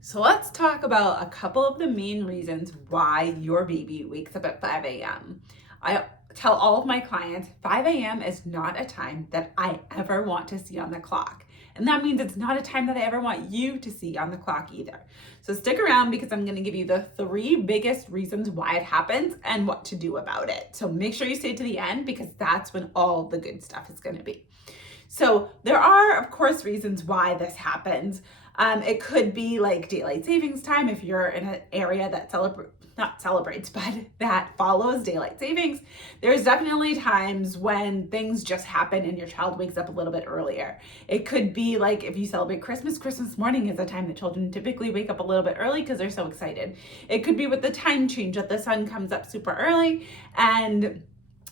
So let's talk about a couple of the main reasons why your baby wakes up at 5 a.m. I tell all of my clients 5 a.m. is not a time that I ever want to see on the clock. And that means it's not a time that I ever want you to see on the clock either. So stick around because I'm going to give you the 3 biggest reasons why it happens and what to do about it. So make sure you stay to the end because that's when all the good stuff is going to be. So there are, of course, reasons why this happens. It could be like daylight savings time if you're in an area that not celebrates, but that follows daylight savings. There's definitely times when things just happen and your child wakes up a little bit earlier. It could be like if you celebrate Christmas, Christmas morning is a time that children typically wake up a little bit early because they're so excited. It could be with the time change that the sun comes up super early and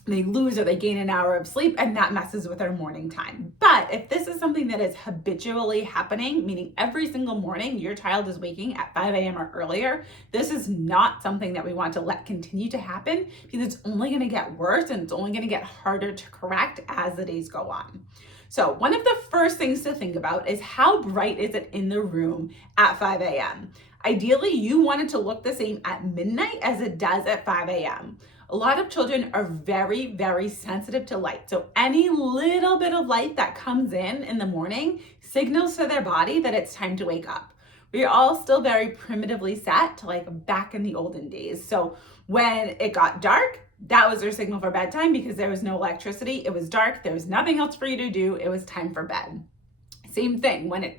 they lose or they gain an hour of sleep, and that messes with their morning time. But if this is something that is habitually happening, meaning every single morning your child is waking at 5 a.m. or earlier, this is not something that we want to let continue to happen because it's only going to get worse and it's only going to get harder to correct as the days go on. So one of the first things to think about is how bright is it in the room at 5 a.m. Ideally, you want it to look the same at midnight as it does at 5 a.m. A lot of children are very, very sensitive to light. So any little bit of light that comes in the morning signals to their body that it's time to wake up. We're all still very primitively set to like back in the olden days. So when it got dark, that was their signal for bedtime because there was no electricity. It was dark. There was nothing else for you to do. It was time for bed. Same thing when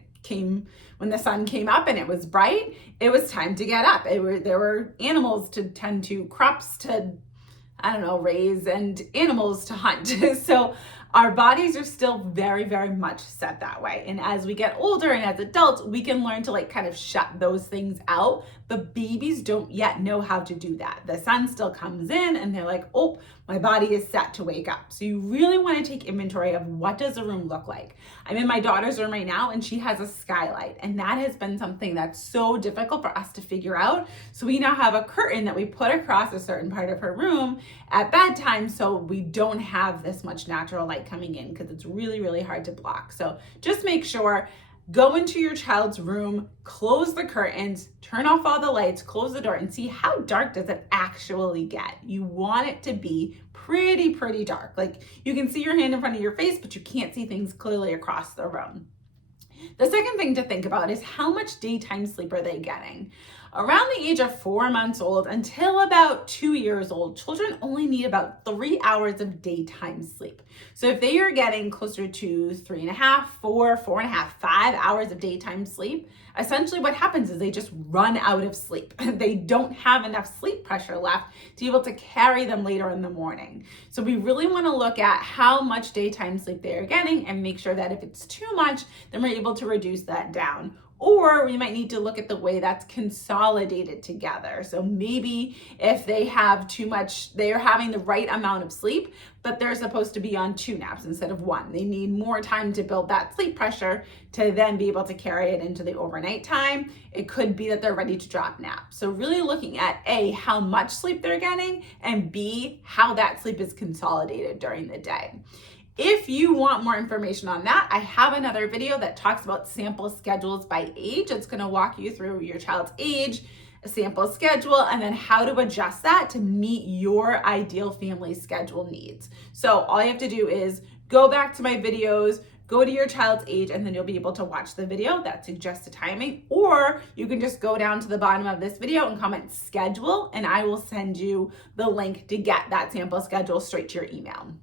the sun came up and it was bright, it was time to get up. There were animals to tend to, crops to raise, and animals to hunt. So our bodies are still very, very much set that way. And as we get older and as adults, we can learn to like kind of shut those things out. But babies don't yet know how to do that. The sun still comes in and they're like, oh, my body is set to wake up. So you really want to take inventory of what does the room look like. I'm in my daughter's room right now and she has a skylight, and that has been something that's so difficult for us to figure out. So we now have a curtain that we put across a certain part of her room at bedtime so we don't have this much natural light coming in because it's really, really hard to block. So just make sure, go into your child's room, close the curtains, turn off all the lights, close the door, and see how dark does it actually get. You want it to be pretty dark. Like you can see your hand in front of your face, but you can't see things clearly across the room. The second thing to think about is how much daytime sleep are they getting? Around the age of 4 months old until about 2 years old, children only need about 3 hours of daytime sleep. So if they are getting closer to 3.5, 4.5, 5 hours of daytime sleep, essentially what happens is they just run out of sleep. They don't have enough sleep pressure left to be able to carry them later in the morning. So we really want to look at how much daytime sleep they are getting and make sure that if it's too much, then we're able to reduce that down. Or we might need to look at the way that's consolidated together. So maybe if they have too much, they are having the right amount of sleep, but they're supposed to be on 2 naps instead of 1. They need more time to build that sleep pressure to then be able to carry it into the overnight time. It could be that they're ready to drop naps. So really looking at A, how much sleep they're getting, and B, how that sleep is consolidated during the day. If you want more information on that, I have another video that talks about sample schedules by age. It's going to walk you through your child's age, a sample schedule, and then how to adjust that to meet your ideal family schedule needs. So all you have to do is go back to my videos, go to your child's age, and then you'll be able to watch the video that suggests the timing. Or you can just go down to the bottom of this video and comment schedule, and I will send you the link to get that sample schedule straight to your email.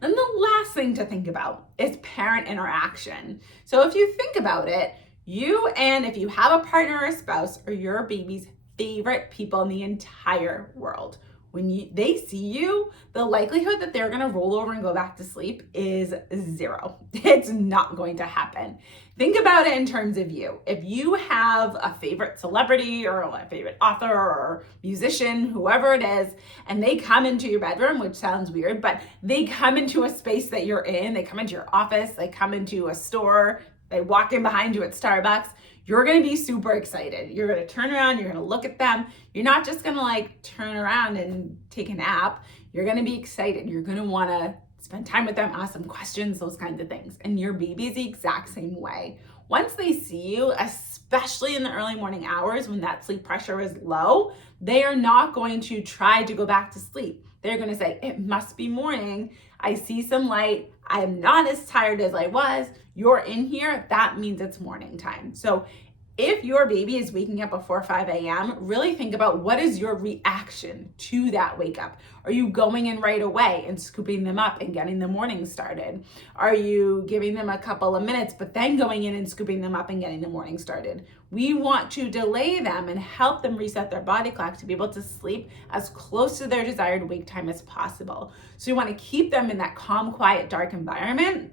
Then the last thing to think about is parent interaction. So if you think about it, if you have a partner or a spouse, are your baby's favorite people in the entire world. When they see you, the likelihood that they're gonna roll over and go back to sleep is 0. It's not going to happen. Think about it in terms of you. If you have a favorite celebrity or a favorite author or musician, whoever it is, and they come into your bedroom, which sounds weird, but they come into a space that you're in, they come into your office, they come into a store, they walk in behind you at Starbucks, you're going to be super excited. You're going to turn around, you're going to look at them. You're not just going to like turn around and take a nap. You're going to be excited. You're going to want to spend time with them, ask them questions, those kinds of things. And your baby is the exact same way. Once they see you, especially in the early morning hours when that sleep pressure is low, they are not going to try to go back to sleep. They're going to say, it must be morning. I see some light. I'm not as tired as I was. You're in here. That means it's morning time. So if your baby is waking up before 5 a.m., really think about what is your reaction to that wake up. Are you going in right away and scooping them up and getting the morning started? Are you giving them a couple of minutes, but then going in and scooping them up and getting the morning started? We want to delay them and help them reset their body clock to be able to sleep as close to their desired wake time as possible. So you want to keep them in that calm, quiet, dark environment.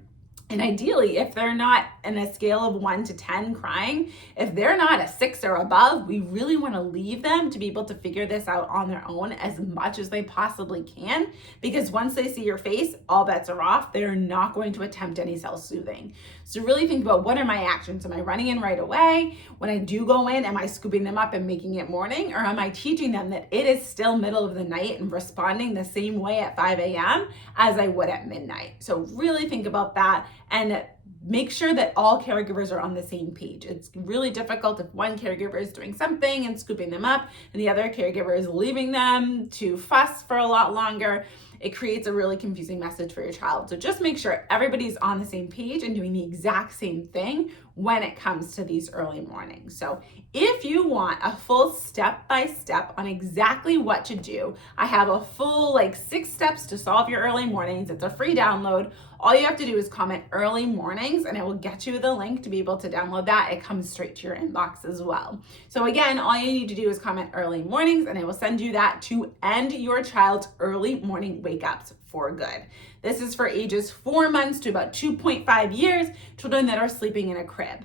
And ideally, if they're not in a scale of 1 to 10 crying, if they're not a 6 or above, we really want to leave them to be able to figure this out on their own as much as they possibly can. Because once they see your face, all bets are off. They're not going to attempt any self-soothing. So really think about, what are my actions? Am I running in right away? When I do go in, am I scooping them up and making it morning? Or am I teaching them that it is still middle of the night and responding the same way at 5 a.m. as I would at midnight? So really think about that and make sure that all caregivers are on the same page. It's really difficult if one caregiver is doing something and scooping them up and the other caregiver is leaving them to fuss for a lot longer. It creates a really confusing message for your child. So just make sure everybody's on the same page and doing the exact same thing when it comes to these early mornings. So if you want a full step-by-step on exactly what to do, I have a full 6 steps to solve your early mornings. It's a free download. All you have to do is comment early mornings and it will get you the link to be able to download that. It comes straight to your inbox as well. So again, all you need to do is comment early mornings and it will send you that to end your child's early morning wake-ups for good. This is for ages 4 months to about 2.5 years, children that are sleeping in a crib.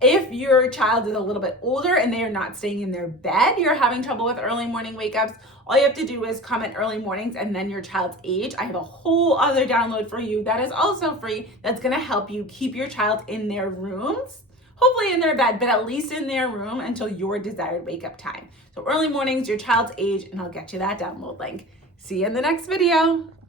If your child is a little bit older and they are not staying in their bed, you're having trouble with early morning wake-ups, all you have to do is comment early mornings and then your child's age. I have a whole other download for you that is also free that's going to help you keep your child in their rooms, hopefully in their bed, but at least in their room until your desired wake-up time. So early mornings, your child's age, and I'll get you that download link. See you in the next video.